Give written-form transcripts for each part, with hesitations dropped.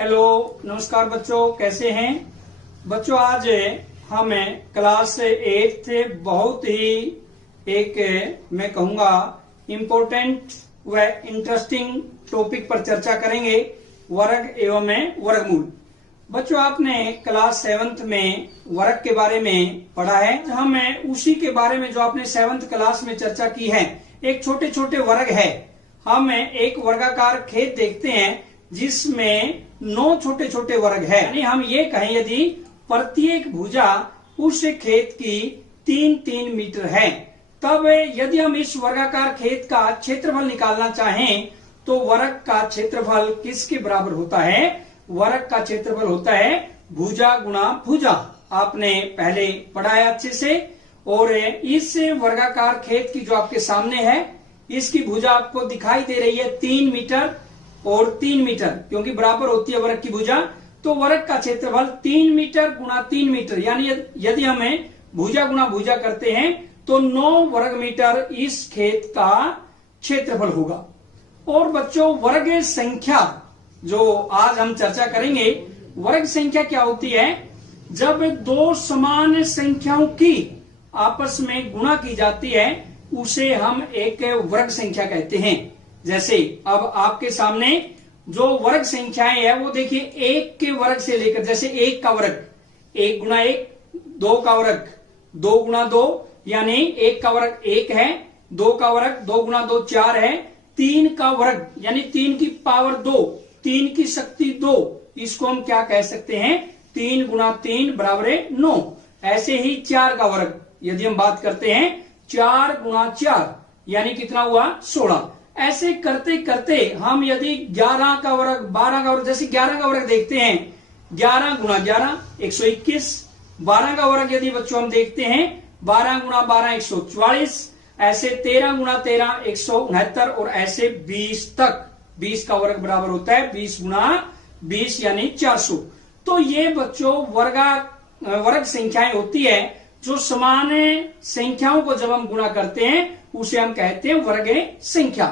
Hello, नमस्कार बच्चों, कैसे हैं बच्चों। आज हम क्लास 8 से बहुत ही एक मैं कहूँगा इम्पोर्टेंट व इंटरेस्टिंग टॉपिक पर चर्चा करेंगे, वर्ग एवं वर्गमूल। बच्चों, आपने क्लास 7th में वर्ग के बारे में पढ़ा है। हम उसी के बारे में जो आपने 7th क्लास में चर्चा की है, एक छोटे छोटे वर्ग है। हम एक वर्गाकार खेत देखते हैं जिसमें 9 छोटे छोटे वर्ग है। यानी हम ये कहें यदि प्रत्येक भुजा उस खेत की 3-3 मीटर है, तब यदि हम इस वर्गाकार खेत का क्षेत्रफल निकालना चाहें तो वर्ग का क्षेत्रफल किसके बराबर होता है? वर्ग का क्षेत्रफल होता है भुजा गुणा भुजा। आपने पहले पढ़ा है अच्छे से। और इस वर्गाकार खेत की जो आपके सामने है, इसकी भुजा आपको दिखाई दे रही है 3 मीटर और 3 मीटर, क्योंकि बराबर होती है वर्ग की भुजा। तो वर्ग का क्षेत्रफल 3 मीटर गुणा 3 मीटर, यानी यदि हमें भुजा गुणा भुजा करते हैं तो 9 वर्ग मीटर इस खेत का क्षेत्रफल होगा। और बच्चों, वर्ग संख्या जो आज हम चर्चा करेंगे, वर्ग संख्या क्या होती है? जब दो समान संख्याओं की आपस में गुणा की जाती है उसे हम एक वर्ग संख्या कहते हैं। जैसे अब आपके सामने जो वर्ग संख्याएं है वो देखिए, 1 के वर्ग से लेकर, जैसे 1 का वर्ग 1 गुणा 1, 2 का वर्ग 2 गुणा 2, यानी 1 का वर्ग 1 है, 2 का वर्ग 2 गुणा 2 4 है, 3 का वर्ग यानी 3 की पावर 2, 3 की शक्ति 2, इसको हम क्या कह सकते हैं? 3 गुणा 3 बराबर 9। ऐसे ही 4 का वर्ग यदि हम बात करते हैं, 4 गुणा 4 यानी कितना हुआ? 16। ऐसे करते करते हम यदि 11 का वर्ग, 12 का वर्ग, जैसे 11 का वर्ग देखते हैं, 11 गुणा 11 121। 12 का वर्ग यदि बच्चों हम देखते हैं, 12 गुणा 12 144। ऐसे 13 गुणा 13 169 और ऐसे 20 तक। 20 का वर्ग बराबर होता है 20 गुणा 20 यानी 400। तो ये बच्चों वर्ग संख्याएं होती है, जो समान संख्याओं को जब हम गुणा करते हैं उसे हम कहते हैं वर्ग संख्या।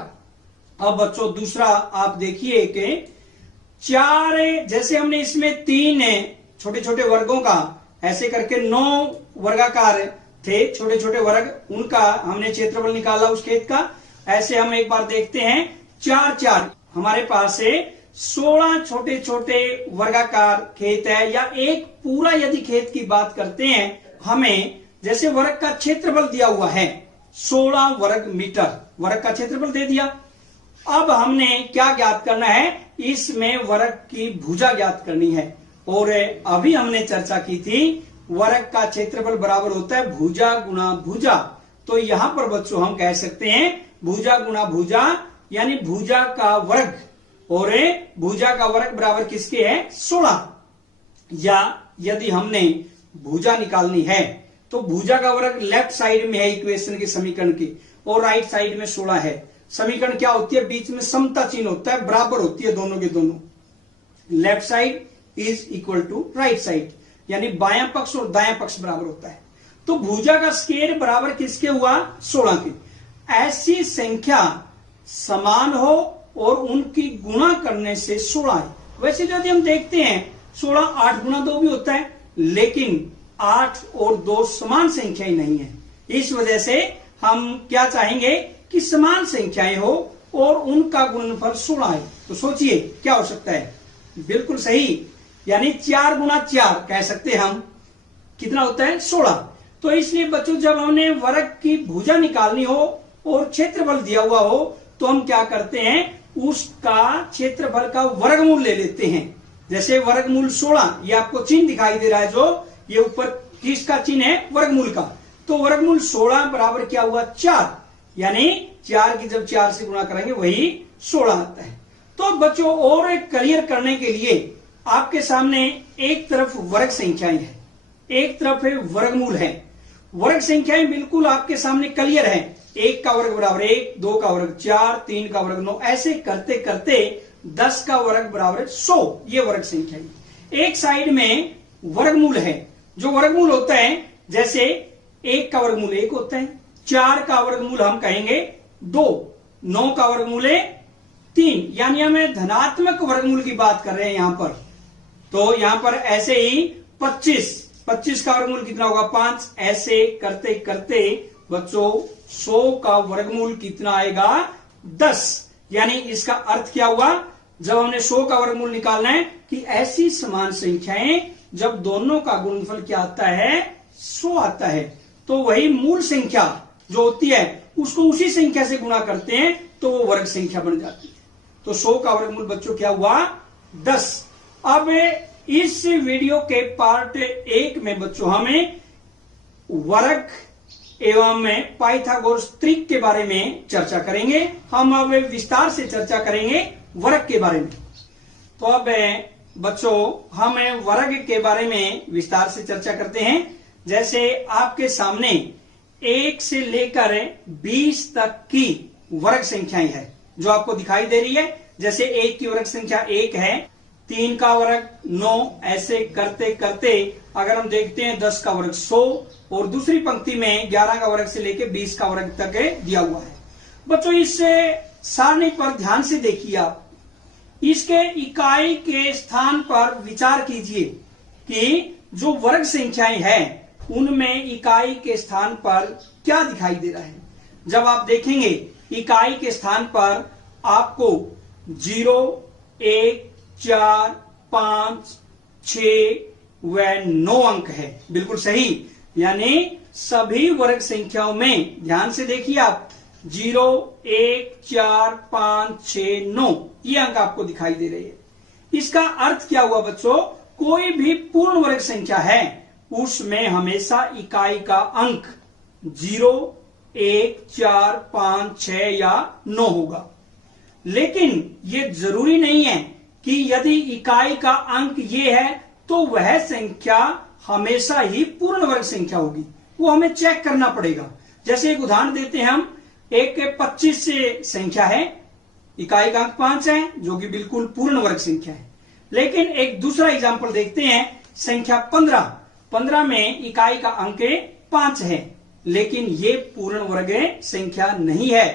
अब बच्चों दूसरा आप देखिए कि 4, जैसे हमने इसमें 3 छोटे छोटे वर्गों का ऐसे करके 9 वर्गाकार थे छोटे छोटे वर्ग, उनका हमने क्षेत्रफल निकाला उस खेत का। ऐसे हम एक बार देखते हैं 4 हमारे पास 16 छोटे छोटे वर्गाकार खेत है, या एक पूरा यदि खेत की बात करते हैं, हमें जैसे वर्ग का क्षेत्रफल दिया हुआ है 16 वर्ग मीटर, वर्ग का क्षेत्रफल दे दिया। अब हमने क्या ज्ञात करना है? इसमें वर्ग की भुजा ज्ञात करनी है। और अभी हमने चर्चा की थी वर्ग का क्षेत्रफल बराबर होता है भुजा गुणा भुजा। तो यहां पर बच्चों हम कह सकते हैं भुजा गुणा भुजा, यानी भुजा का वर्ग, और भुजा का वर्ग बराबर किसके है? 16। या यदि हमने भुजा निकालनी है तो भुजा का वर्ग लेफ्ट साइड में है इक्वेशन के समीकरण की, और राइट साइड में 16 है। समीकरण क्या होती है? बीच में समता चिन्ह होता है, बराबर होती है दोनों के दोनों। Left side is equal to right side, यानी बायां पक्ष और दायां पक्ष बराबर होता है। तो भुजा का स्क्वायर बराबर किसके हुआ? 16 के। ऐसी संख्या समान हो और उनकी गुणा करने से 16 है। वैसे यदि हम देखते हैं 16 8 गुणा 2 भी होता है, लेकिन 8 और 2 समान संख्याएं नहीं है। इस वजह से हम क्या चाहेंगे कि समान संख्याएं हो और उनका गुणनफल 16 है। तो सोचिए क्या हो सकता है? बिल्कुल सही, यानी 4 गुणा 4 कह सकते हैं हम, कितना होता है? 16। तो इसलिए बच्चों, जब हमने वर्ग की भुजा निकालनी हो और क्षेत्रफल दिया हुआ हो तो हम क्या करते हैं? उसका क्षेत्रफल का वर्गमूल ले लेते हैं। जैसे वर्गमूल 16, ये आपको चिन्ह दिखाई दे रहा है, जो ये ऊपर किसका चिन्ह है? वर्गमूल का। तो वर्गमूल 16 बराबर क्या हुआ? 4, यानी 4 की जब 4 से गुणा करेंगे वही 16 आता है। तो बच्चों, और एक क्लियर करने के लिए आपके सामने एक तरफ वर्ग संख्याएं है, एक तरफ है वर्गमूल है। वर्ग संख्याएं बिल्कुल आपके सामने क्लियर है। 1 का वर्ग बराबर 1, 2 का वर्ग 4, 3 का वर्ग 9, ऐसे करते करते 10 का वर्ग बराबर 100। ये वर्ग संख्या है। एक साइड में वर्गमूल है, जो वर्गमूल होता है, जैसे 1 का वर्गमूल 1 होता है, 4 का वर्गमूल हम कहेंगे 2, 9 का वर्गमूल 3, यानी हमें धनात्मक वर्गमूल की बात कर रहे हैं यहां पर। तो यहां पर ऐसे ही 25 का वर्गमूल कितना होगा 5, ऐसे करते करते बच्चों 100 का वर्गमूल कितना आएगा 10। यानी इसका अर्थ क्या हुआ, जब हमने 100 का वर्गमूल निकालना है कि ऐसी समान संख्याएं जब दोनों का गुणनफल क्या आता है 100 आता है, तो वही मूल संख्या जो होती है उसको उसी संख्या से गुणा करते हैं तो वो वर्ग संख्या बन जाती है। तो 100 का वर्गमूल बच्चों क्या हुआ 10। अब इस वीडियो के पार्ट 1 में बच्चों हमें वर्ग एवं पाइथागोरस त्रिक के बारे में चर्चा करेंगे। हम अब विस्तार से चर्चा करेंगे वर्ग के बारे में। तो अब बच्चों हम वर्ग के बारे में विस्तार से चर्चा करते हैं। जैसे आपके सामने 1 से लेकर 20 तक की वर्ग संख्याएं हैं जो आपको दिखाई दे रही है। जैसे 1 की वर्ग संख्या 1 है, 3 का वर्ग 9, ऐसे करते करते अगर हम देखते हैं 10 का वर्ग 100 और दूसरी पंक्ति में 11 का वर्ग से लेकर 20 का वर्ग तक दिया हुआ है। बच्चों इस सारणी पर ध्यान से देखिए, आप इसके इकाई के स्थान पर विचार कीजिए कि जो वर्ग संख्याएं हैं उनमें इकाई के स्थान पर क्या दिखाई दे रहा है। जब आप देखेंगे इकाई के स्थान पर आपको 0, 1, 4, 5, 6 व 9 अंक है। बिल्कुल सही, यानी सभी वर्ग संख्याओं में ध्यान से देखिए आप 0, 1, 4, 5, 6, 9 ये अंक आपको दिखाई दे रहे हैं। इसका अर्थ क्या हुआ बच्चों, कोई भी पूर्ण वर्ग संख्या है उसमें हमेशा इकाई का अंक 0, 1, 4, 5, 6 या 9 होगा। लेकिन ये जरूरी नहीं है कि यदि इकाई का अंक ये है तो वह संख्या हमेशा ही पूर्ण वर्ग संख्या होगी, वो हमें चेक करना पड़ेगा। जैसे एक उदाहरण देते हैं हम, एक 25 से संख्या है, इकाई का अंक 5 है जो कि बिल्कुल पूर्ण वर्ग संख्या है। लेकिन एक दूसरा एग्जाम्पल देखते हैं, संख्या 15 में इकाई का अंक 5 है लेकिन ये पूर्ण वर्ग संख्या नहीं है।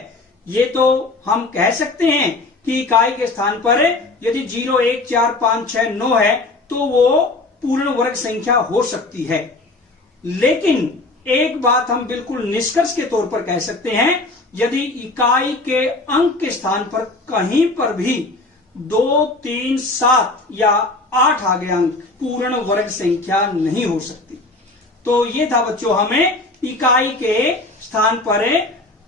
ये तो हम कह सकते हैं कि इकाई के स्थान पर यदि 0, 1, 4, 5, 6, 9 है तो वो पूर्ण वर्ग संख्या हो सकती है। लेकिन एक बात हम बिल्कुल निष्कर्ष के तौर पर कह सकते हैं, यदि इकाई के अंक के स्थान पर कहीं पर भी 2, 3, 7 या 8 आ गए अंक, पूर्ण वर्ग संख्या नहीं हो सकती। तो ये था बच्चों, हमें इकाई के स्थान पर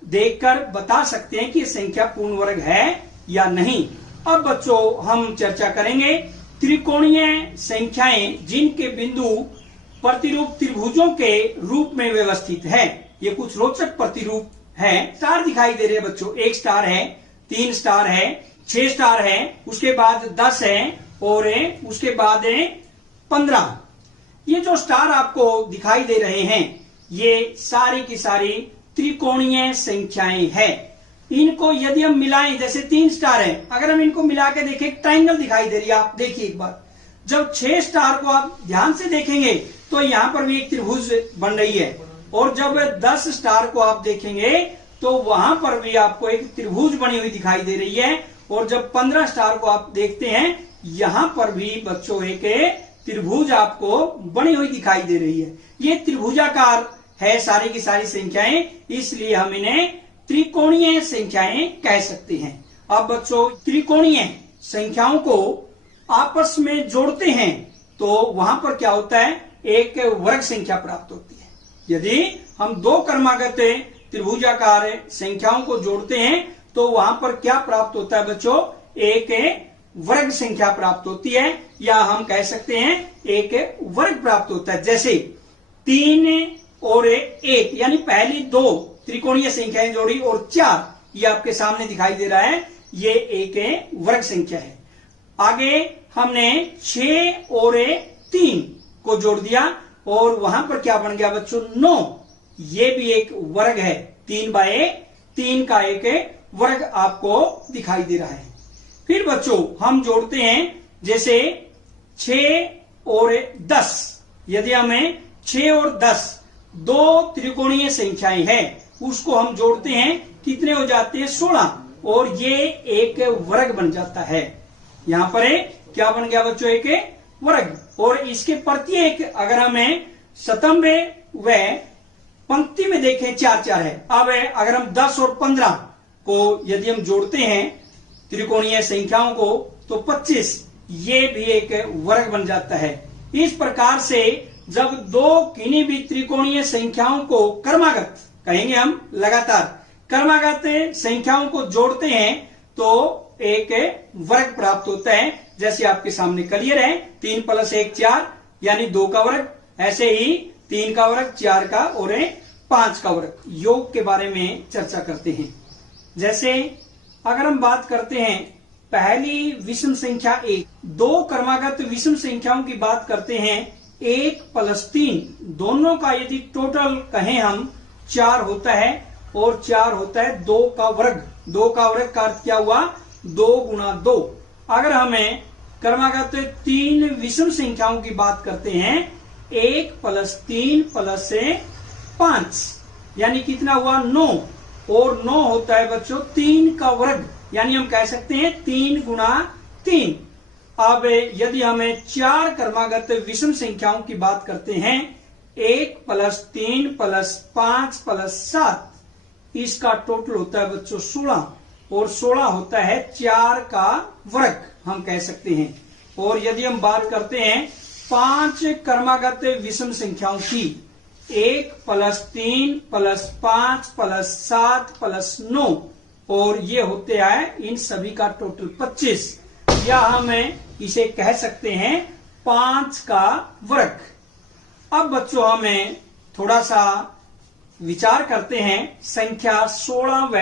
देखकर बता सकते हैं कि ये संख्या पूर्ण वर्ग है या नहीं। अब बच्चों हम चर्चा करेंगे त्रिकोणीय संख्याएं जिनके बिंदु प्रतिरूप त्रिभुजों के रूप में व्यवस्थित है। ये कुछ रोचक प्रतिरूप है। स्टार दिखाई दे रहे हैं बच्चों, 1 स्टार है, 3 स्टार है, 6 स्टार है, उसके बाद 10 है और उसके बाद 15। ये जो स्टार आपको दिखाई दे रहे हैं ये सारी की सारी त्रिकोणीय संख्याएं हैं। इनको यदि हम मिलाएं, जैसे 3 स्टार है, अगर हम इनको मिला के देखें ट्राइंगल दिखाई दे रही है। आप देखिए एक बार, जब 6 स्टार को आप ध्यान से देखेंगे तो यहां पर भी एक त्रिभुज बन रही है, और जब 10 स्टार को आप देखेंगे तो वहां पर भी आपको एक त्रिभुज बनी हुई दिखाई दे रही है, और जब 15 स्टार को आप देखते हैं यहां पर भी बच्चों एक त्रिभुज आपको बनी हुई दिखाई दे रही है। ये त्रिभुजाकार है सारी की सारी संख्याएं, इसलिए हम इन्हें त्रिकोणीय संख्याएं कह सकते हैं। अब बच्चों त्रिकोणीय संख्याओं को आपस में जोड़ते हैं तो वहां पर क्या होता है, एक वर्ग संख्या प्राप्त होती है। यदि हम 2 क्रमागत त्रिभुजाकार संख्याओं को जोड़ते हैं तो वहां पर क्या प्राप्त होता है बच्चों, एक वर्ग संख्या प्राप्त होती है, या हम कह सकते हैं एक वर्ग प्राप्त होता है। जैसे 3 और 1 यानी पहली 2 त्रिकोणीय संख्याएं जोड़ी और 4 ये आपके सामने दिखाई दे रहा है, ये एक वर्ग संख्या है। आगे हमने 6 और 3 को जोड़ दिया और वहां पर क्या बन गया बच्चों 9, ये भी एक वर्ग है। 3/3 का एक वर्ग आपको दिखाई दे रहा है। फिर बच्चों हम जोड़ते हैं, जैसे 6 और 10, यदि हमें 6 और 10 2 त्रिकोणीय संख्याएं हैं उसको हम जोड़ते हैं, कितने हो जाते हैं 16। और ये एक वर्ग बन जाता है। यहाँ पर क्या बन गया बच्चों, एक वर्ग। और इसके प्रत्येक अगर हमें स्तंभ व पंक्ति में देखें 4-4 है। अब अगर हम 10 और 15 को यदि हम जोड़ते हैं त्रिकोणीय संख्याओं को तो 25, ये भी एक वर्ग बन जाता है। इस प्रकार से जब दो किन्हीं भी त्रिकोणीय संख्याओं को क्रमागत कहेंगे, हम लगातार क्रमागत संख्याओं को जोड़ते हैं तो एक वर्ग प्राप्त होता है। जैसे आपके सामने क्लियर है, 3 + 1 4 यानी 2 का वर्ग, ऐसे ही 3 का वर्ग, 4 का और 5 का वर्ग। योग के बारे में चर्चा करते हैं। जैसे अगर हम बात करते हैं पहली विषम संख्या 1, दो क्रमागत विषम संख्याओं की बात करते हैं, 1 + 3 दोनों का यदि टोटल कहें हम 4 होता है और 4 होता है 2 का वर्ग। 2 का वर्ग का अर्थ क्या हुआ, 2 × 2। अगर हमें क्रमागत 3 विषम संख्याओं की बात करते हैं, 1 + 3 + 5 यानी कितना हुआ, 9। और 9 होता है बच्चों 3 का वर्ग, यानी हम कह सकते हैं 3 × 3। अब यदि हमें 4 क्रमागत विषम संख्याओं की बात करते हैं, 1 + 3 + 5 + 7, इसका टोटल होता है बच्चों 16। और 16 होता है 4 का वर्ग हम कह सकते हैं। और यदि हम बात करते हैं 5 क्रमागत विषम संख्याओं की, 1 + 3 + 5 + 7 + 9, और ये होते हैं इन सभी का टोटल 25, या हम इसे कह सकते हैं 5 का वर्ग। अब बच्चों हमें थोड़ा सा विचार करते हैं संख्या 16 व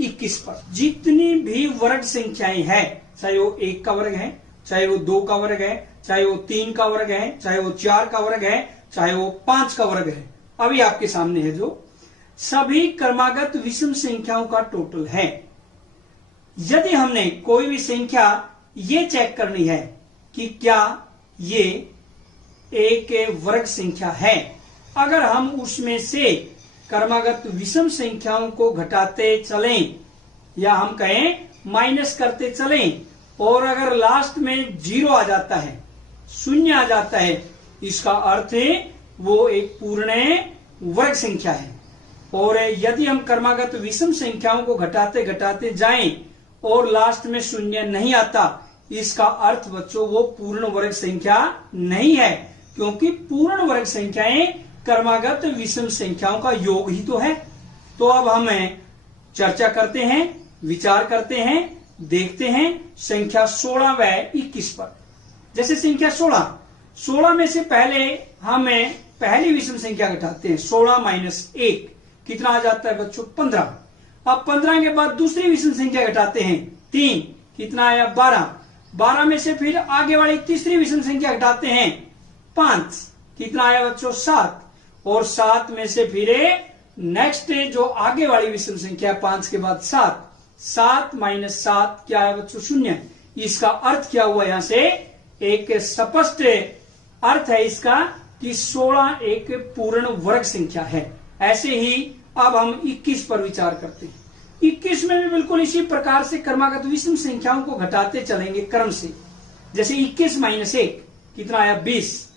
21 पर। जितनी भी वर्ग संख्याएं हैं, चाहे वो 1 का वर्ग है, चाहे वो 2 का वर्ग है, चाहे वो 3 का वर्ग है, चाहे वो 4 का वर्ग है, चाहे वो 5 का वर्ग है, अभी आपके सामने है, जो सभी क्रमागत विषम संख्याओं का टोटल है। यदि हमने कोई भी संख्या ये चेक करनी है कि क्या ये एक वर्ग संख्या है, अगर हम उसमें से क्रमागत विषम संख्याओं को घटाते चलें या हम कहें माइनस करते चलें, और अगर लास्ट में 0 आ जाता है, 0 आ जाता है, इसका अर्थ है वो एक पूर्ण वर्ग संख्या है। और यदि हम क्रमागत विषम संख्याओं को घटाते घटाते जाएं और लास्ट में 0 नहीं आता, इसका अर्थ बच्चों वो पूर्ण वर्ग संख्या नहीं है, क्योंकि पूर्ण वर्ग संख्याएं क्रमागत विषम संख्याओं का योग ही तो है। तो अब हम चर्चा करते हैं, विचार करते हैं, देखते हैं संख्या 16 व 21 पर। जैसे संख्या 16 में से पहले हम पहली विषम संख्या घटाते हैं, 16 - 1 कितना आ जाता है बच्चों, 15। अब 15 के बाद दूसरी विषम संख्या घटाते हैं, 3 कितना आया, 12। 12 में से फिर आगे वाली तीसरी विषम संख्या घटाते हैं, 5 कितना आया बच्चों, 7। और 7 में से फिर नेक्स्ट जो आगे वाली विषम संख्या 5 के बाद 7, 7 - 7 क्या है बच्चों, 0। इसका अर्थ क्या हुआ, यहां से एक स्पष्ट अर्थ है इसका कि 16 एक पूर्ण वर्ग संख्या है। ऐसे ही अब हम 21 पर विचार करते हैं। 21 में भी बिल्कुल इसी प्रकार से क्रमागत विषम संख्याओं को घटाते चलेंगे क्रम से। जैसे 21 - 1 कितना आया, 20।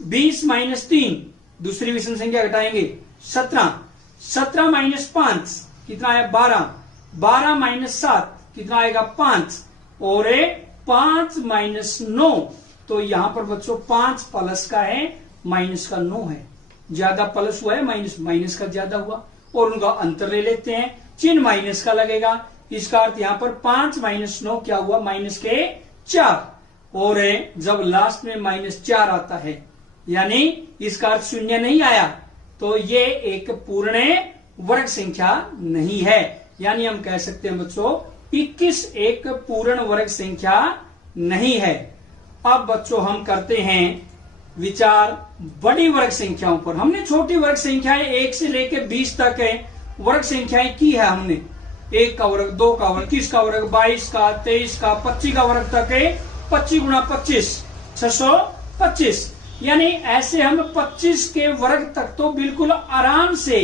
20 - 3 दूसरी विषम संख्या घटाएंगे, 17। 17 - 5 कितना आया, 12। 12 - 7 कितना आएगा, 5। और 5 - 9, तो यहां पर बच्चों 5 प्लस का है, माइनस का 9 है। ज्यादा प्लस हुआ है, माइनस का ज्यादा हुआ, और उनका अंतर ले लेते हैं, चिन्ह माइनस का लगेगा। इसका अर्थ यहां पर 5 - 9 क्या हुआ, माइनस के 4। और जब लास्ट में -4 आता है, यानी इसका अर्थ 0 नहीं आया, तो ये एक पूर्ण वर्ग संख्या नहीं है। यानी हम कह सकते हैं बच्चों 21 एक पूर्ण वर्ग संख्या नहीं है। अब बच्चों हम करते हैं विचार बड़ी वर्ग संख्याओं पर। हमने छोटी वर्ग संख्याएं 1 से लेकर 20 तक वर्ग संख्याएं की है हमने, 1 का वर्ग, 2 का वर्ग, 21 का वर्ग, 22 का, 23 का, 25 का वर्ग तक 25 × 25 625। यानी ऐसे हम 25 के वर्ग तक तो बिल्कुल आराम से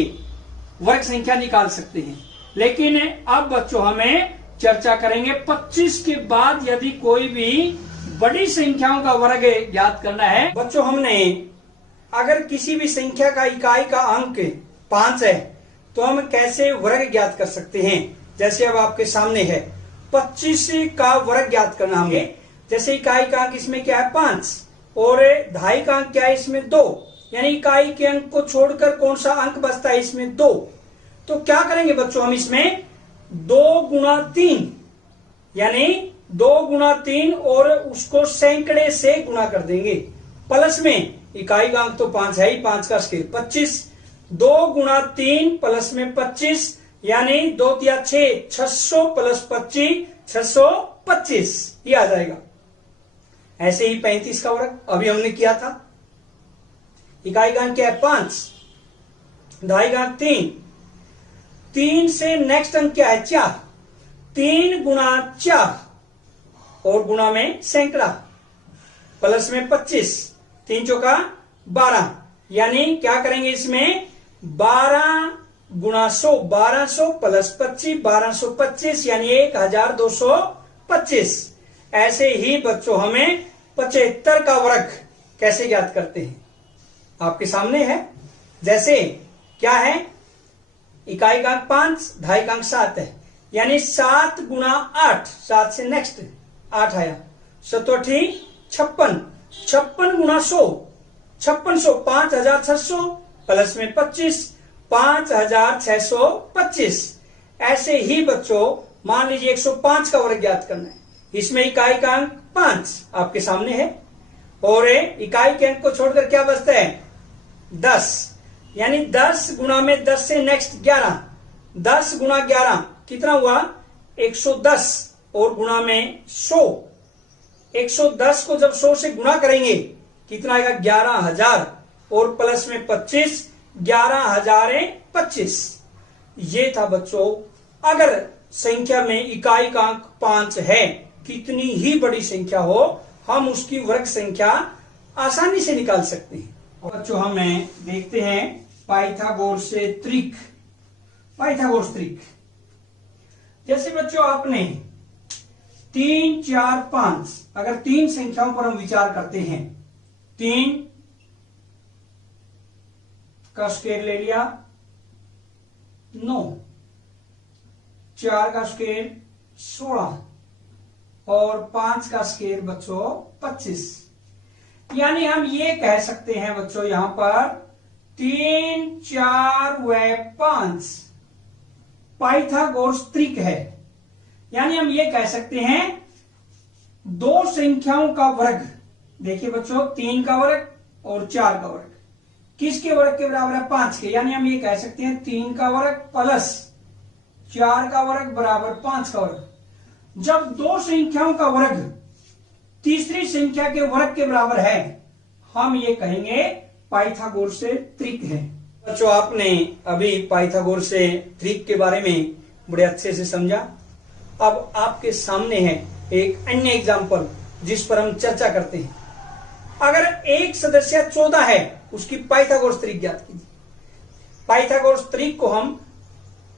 वर्ग संख्या निकाल सकते हैं। लेकिन अब बच्चों हमें चर्चा करेंगे 25 के बाद यदि कोई भी बड़ी संख्याओं का वर्ग ज्ञात करना है। बच्चों हमने अगर किसी भी संख्या का इकाई का अंक 5 है तो हम कैसे वर्ग ज्ञात कर सकते हैं। जैसे अब आपके सामने है 25 का वर्ग ज्ञात करना हमें। जैसे इकाई का अंक इसमें क्या है 5 और ढाई का अंक क्या है इसमें 2, यानी इकाई के अंक को छोड़कर कौन सा अंक बचता है इसमें 2। तो क्या करेंगे बच्चों हम इसमें 2 गुणा 3 यानी 2 गुणा 3 और उसको सैकड़े से गुणा कर देंगे। प्लस में इकाई का अंक तो 5 है ही, 5 का स्केल 25, 2 गुणा 3 प्लस में 25 यानी 2 या 6, 600 प्लस 25 625 ये आ जाएगा। ऐसे ही 35 का वर्ग अभी हमने किया था। इकाई का अंक क्या है 5, ढाई का अंक 3, 3 से नेक्स्ट अंक क्या है 4, 3 गुणा 4 और गुणा में सैकड़ा प्लस में 25, 3 चौका 12 यानी क्या करेंगे इसमें 12 गुणा 100, 1200 प्लस 25 1225 यानी 1225। ऐसे ही बच्चों हमें 75 का वर्ग कैसे ज्ञात करते हैं आपके सामने है। जैसे क्या है इकाई का अंक 5, ढाई का अंक 7 है यानी 7 गुणा 8, 7 से नेक्स्ट 8 आया, 7 56, 56 गुणा 100, 5600 5600 प्लस में 25 5625। ऐसे ही बच्चों मान लीजिए 105 का वर्ग ज्ञात करना है। इसमें इकाई का अंक 5 आपके सामने है और इकाई के अंक को छोड़कर क्या बचता है 10 यानी 10 गुणा में 10 से नेक्स्ट 11, 10 गुणा 11 कितना हुआ 110 और गुणा में 100, 110 को जब 100 से गुणा करेंगे कितना आएगा 11,000 और प्लस में 25 11,025। ये था बच्चों अगर संख्या में इकाई का अंक 5 है, कितनी ही बड़ी संख्या हो हम उसकी वर्ग संख्या आसानी से निकाल सकते हैं। और बच्चों हमें देखते हैं पाइथागोरस से त्रिक। पाइथागोरस त्रिक जैसे बच्चों आपने 3 4 5 अगर 3 संख्याओं पर हम विचार करते हैं, 3 का स्क्वायर ले लिया 9, 4 का स्क्वायर 16 और 5 का स्क्वायर बच्चों 25। यानी हम ये कह सकते हैं बच्चों यहां पर 3 4 व 5 पाइथागोरस त्रिक है। यानी हम ये कह सकते हैं दो संख्याओं का वर्ग। देखिए बच्चों 3 का वर्ग और 4 का वर्ग किसके वर्ग के बराबर है 5 के। यानी हम ये कह सकते हैं 3 का वर्ग प्लस 4 का वर्ग बराबर 5 का वर्ग। जब दो संख्याओं का वर्ग तीसरी संख्या के वर्ग के बराबर है हम ये कहेंगे पाइथागोरस से त्रिक है। बच्चों आपने अभी पाइथागोरस से त्रिक के बारे में बड़े अच्छे से समझा। अब आपके सामने है एक अन्य एग्जाम्पल जिस पर हम चर्चा करते हैं। अगर एक सदस्य 14 है उसकी पाइथागोरस त्रिक ज्ञात कीजिए। पाइथागोरस त्रिक को हम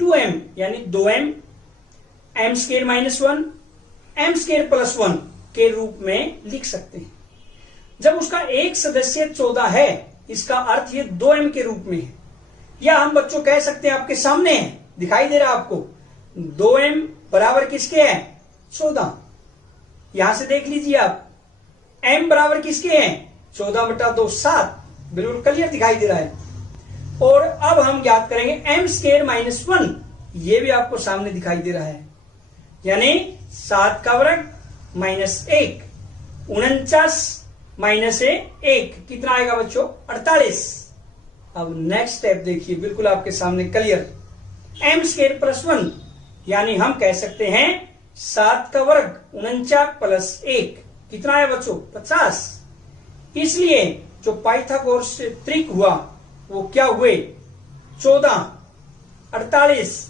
2m यानी 2m m square minus 1 m square plus 1 के रूप में लिख सकते हैं। जब उसका एक सदस्य 14 है इसका अर्थ ये 2m के रूप में है। या हम बच्चों कह सकते हैं आपके सामने है दिखाई दे रहा है आपको 2m बराबर किसके है 14। यहां से देख लीजिए आप m बराबर किसके हैं 14/2 7 बिल्कुल क्लियर दिखाई दे रहा है। और अब हम ज्ञात करेंगे m स्क्वायर माइनस 1 ये भी आपको सामने दिखाई दे रहा है यानी 7 का वर्ग माइनस 1 49 माइनस 1 कितना आएगा बच्चों 48। अब नेक्स्ट स्टेप देखिए बिल्कुल आपके सामने क्लियर m स्क्वायर प्लस 1 यानी हम कह सकते हैं 7 का वर्ग 49 प्लस 1 कितना है बच्चों 50। इसलिए जो पाइथागोरस से त्रिक हुआ वो क्या हुए 14 48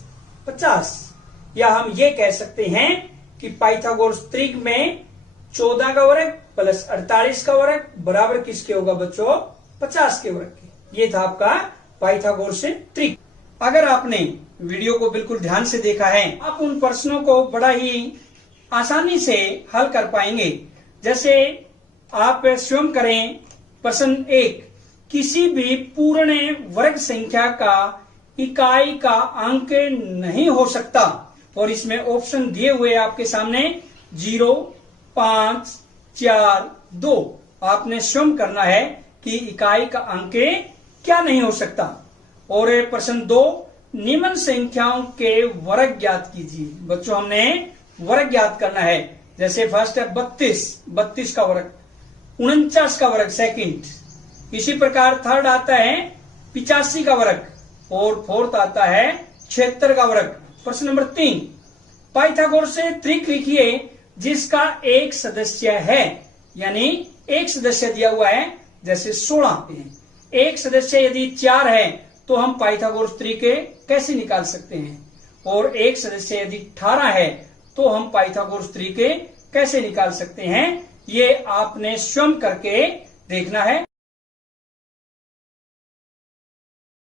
50। या हम ये कह सकते हैं कि पाइथागोरस त्रिक में 14 का वर्ग प्लस 48 का वर्ग बराबर किसके होगा बच्चों 50 के वर्ग के। ये था आपका पाइथागोरस से त्रिक। अगर आपने वीडियो को बिल्कुल ध्यान से देखा है, आप उन प्रश्नों को बड़ा ही आसानी से हल कर पाएंगे। जैसे आप स्वयं करें प्रश्न 1, किसी भी पूर्ण वर्ग संख्या का इकाई का अंक नहीं हो सकता, और इसमें ऑप्शन दिए हुए आपके सामने 0, 5, 4, 2। आपने स्वयं करना है कि इकाई का अंक क्या नहीं हो सकता। और प्रश्न 2, निम्न संख्याओं के वर्ग ज्ञात कीजिए। बच्चों हमने वर्ग ज्ञात करना है। जैसे फर्स्ट है 32 का वर्ग, 49 का वर्ग सेकंड। इसी प्रकार थर्ड आता है 85 का वर्ग, और फोर्थ आता है 76 का वर्ग। प्रश्न नंबर 3, पाइथागोरस से त्रिक लिखिए जिसका एक सदस्य है, यानी एक सदस्य दिया हुआ है जैसे 16। एक सदस्य यदि 4 है तो हम पाइथागोरस त्रिक कैसे निकाल सकते हैं, और एक सदस्य यदि 18 है तो हम पाइथागोरस त्रिक कैसे निकाल सकते हैं, ये आपने स्वयं करके देखना है।